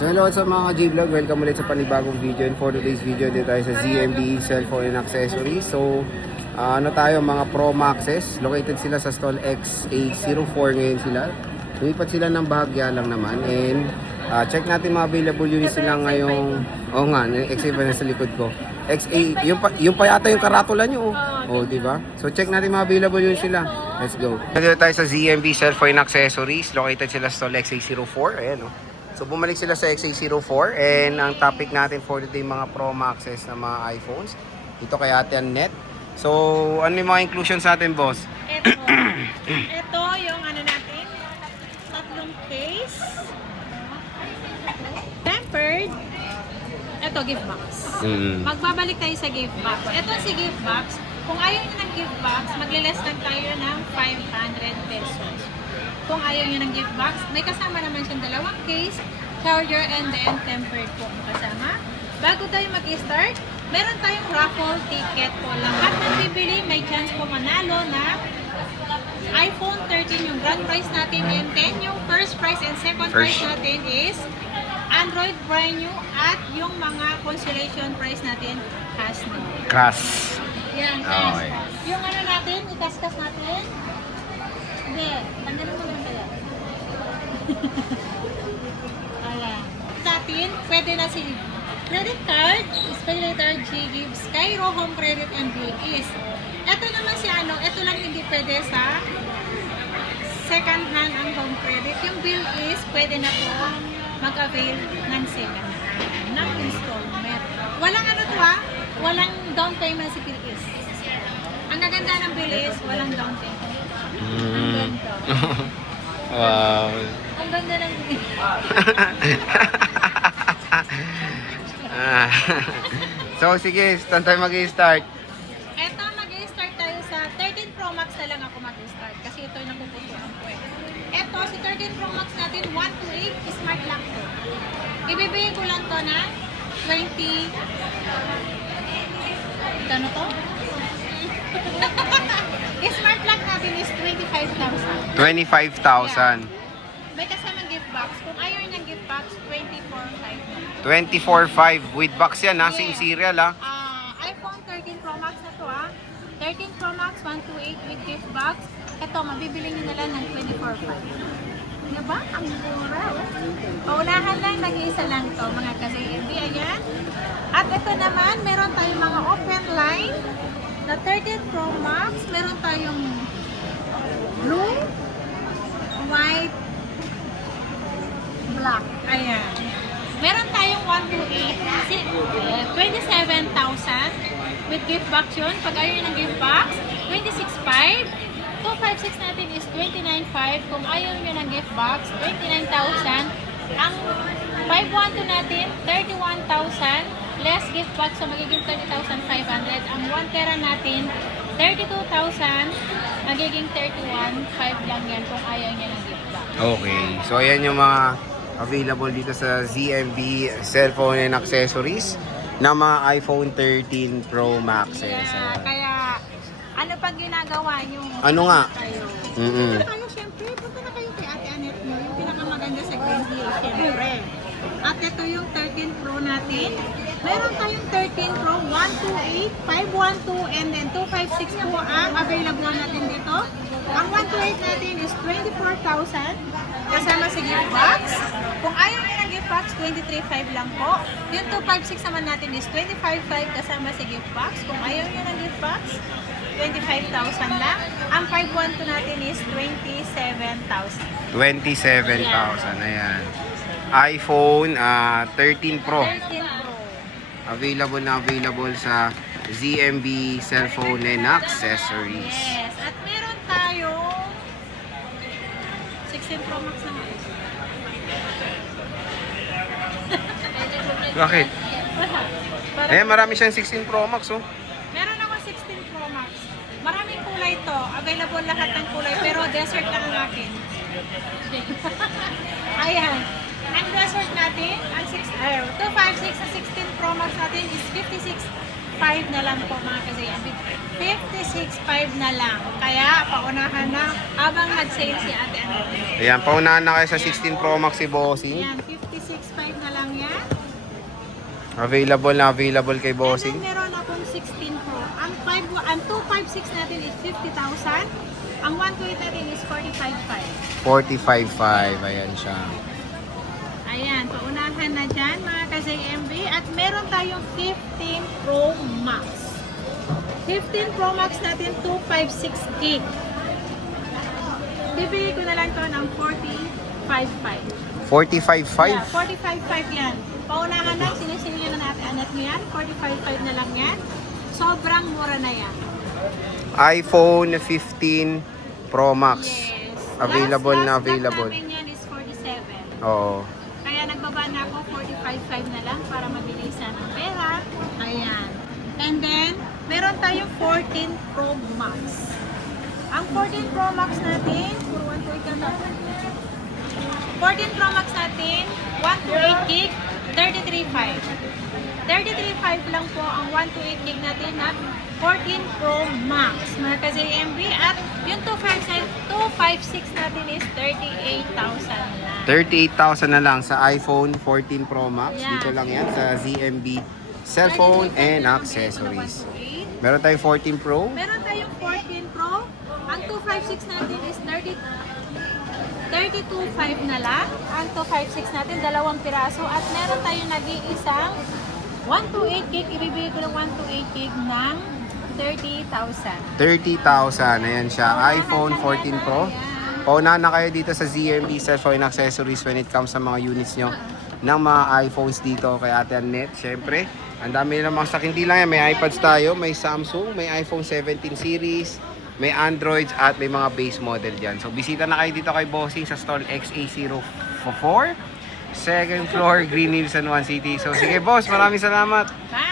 So hello sa mga J-Vlog, welcome ulit sa panibagong video. And for today's video, dito tayo sa ZMB Cellphone and Accessories. So ano tayo, mga Pro Maxes. Located sila sa stall XA04 ngayon sila. Lumipat sila ng bahagya lang naman. And check natin mga available units sila ngayong... Oo nga, XA pa na sa likod ko. XA, yung pa yata yung karatula nyo. Oh, diba? So check natin mga available units sila. Let's go. Dito tayo sa ZMB Cellphone and Accessories. Located sila sa stall XA04. Ayan o. So bumalik sila sa XA04 and ang topic natin for today mga Pro Maxes na mga iPhones. Ito kay Ate Annette. So ano yung mga inclusions natin, boss? Ito yung ano natin, tatlong case, tempered, ito gift box. Magbabalik tayo sa gift box. Ito si gift box, kung ayaw nyo ng gift box, magle-less lang tayo ng 500 pesos. Kung ayaw nyo ng gift box, may kasama naman siyang dalawang case, charger, and then tempered po ang kasama. Bago tayo mag-start, meron tayong raffle ticket po. Lahat ng bibili, may chance po manalo na iPhone 13 yung grand prize natin, and then yung first prize and second prize natin is Android brand new, at yung mga consolation prize natin, cash na. Cash. Yan, cash. Okay. Yung ano natin, ikas-kas natin. Hindi, tanggalin mo lang kaya. Ala. Sa atin, pwede na si credit card, spell letter G, gives, Cairo, home credit, and bill is. Ito naman si ano, ito lang hindi pwede sa second hand ang home credit. Yung bill is, pwede na po mag-avail ng second hand, ng installment. Walang ano to ha, walang down payment si bill is. Ang gaganda ng bill is, walang down payment. Ang ganda. Wow. Ang ganda ng bill. So sige, saan tayo mag-i-start? Eto, mag-i-start tayo sa 13 Pro Max na lang ako mag-i-start kasi ito yung napupusuan ko eh. Eto, si 13 Pro Max natin, 128 smart lock to. Ibibigay ko lang to na 20... Ano to? Smart lock natin is 25,000. 25,000. May kasama gift box. Kung ayaw ng gift box, 24,500. 24,500 with box yan ha, same Yes. serial ha. iPhone 13 Pro Max na to ha. 13 Pro Max 128 with gift box. Ito, mabibili nyo na lang ng 24,500. Diba? Ang mura. Paunahan lang, nag-iisa lang to mga ka-ZMB. Ayan. At ito naman, meron tayong mga open line na 13 Pro Max. Meron tayong blue, white, black. Ayan. Meron tayong 128, 27,000 with gift box yun. Pag ayaw ng gift box, 26,500. 256 natin is 29,500. Kung ayaw nyo ng gift box, 29,000. Ang 512 natin, 31,000. Less gift box, so magiging 30,500. Ang 1 tera natin, 32,000. Magiging 31,500 lang yan kung ayaw nyo ng gift box. Okay, so ayan yung mga available dito sa ZMB Cellphone and Accessories na mga iPhone 13 Pro Maxes. Kaya ano pag ginagawa nyo? Ano nga? Kayo. Mm-mm. Punta na kayo, syempre. Punta na kayo kay Ate Annette mo. Yung pinakamaganda sa Green Hill, syempre. At ito yung 13 Pro natin. Meron tayong 13 Pro, 128, 512, and then 256 po ang available natin dito. Ang 128 natin is 24,000 kasama sa gift box. Kung ayaw nyo ng gift box, 23,500 lang po. Yung 256 naman natin is 25,500 kasama sa gift box. Kung ayaw nyo ng gift box, 25,000 lang. Ang 512 natin is 27,000. 27,000, ayan. iPhone 13 Pro. 13 Pro. Available sa ZMB Cellphone and Accessories. Yes. At meron tayong 16 Pro Max na ngayon. Bakit? Para- Eh, marami siyang 16 Pro Max, oh. Meron ako 16 Pro Max. Maraming kulay to. Available lahat ng kulay. Pero desert lang ang akin. Ayan. Ang desert natin, ang 256 sa 16 Pro Max natin is 56,500 na lang po mga ka-ZMB. 56,500 na lang. Kaya paunahan na habang nag-sale si Ate Annette. Ayan, paunahan na kayo sa 16 Pro Max si Bossing. Ayan, 56,500 na na lang yan. Available kay And bossing. then meron akong 16 Pro. Ang 256 natin is 50,000. Ang 128 natin is 45,500. 45.5. Ayan siya. Ayan, paunahan na dyan mga ka-JMB. At meron tayong 15 Pro Max. 15 Pro Max natin, 256 gig. Bibili ko na lang to ng 45,500. 45.5. Yeah, 45,500 yan. Paunahan na, sinisingin na natin anak nyo yan. 45,500 na lang yan. Sobrang mura na yan. iPhone 15 Pro Max. Yes. Available na last available. Last namin yan is 47. Oo. Kaya nagbaba na ako 45,500 na lang para mabilisan ang pera. Ayan. And then, meron tayong 14 Pro Max. Ang 14 Pro Max natin, 14 Pro Max natin, 128 gig, 33.5. 33.5 lang po ang 128 gig natin na 14 Pro Max, mga ka-JMB. At yung 256 natin is 38,000 lang. 38,000 na lang sa iPhone 14 Pro Max. Yeah. Dito lang yan sa ZMB Cellphone and Accessories. Meron tayong 14 Pro. Meron tayong 14 Pro. Ang 256 natin is 32.5 na lang. Ang 256 natin, dalawang piraso. At meron tayong nag-iisang 128 gig. Ibibigay ko ng 128 gig ng 30,000. 30,000. Ayan siya. iPhone 14 Pro. Paunahan na kayo dito sa ZMB Cellphone and Accessories when it comes sa mga units nyo ng mga iPhones dito kay Ate Annette. Siyempre, ang dami namang stock. Hindi lang yan. May iPads tayo, may Samsung, may iPhone 17 series, may Androids at may mga base model dyan. So, bisita na kayo dito kay Bossing sa stall XA04, second floor, Green Hills, San Juan City. So, sige boss, maraming salamat. Bye!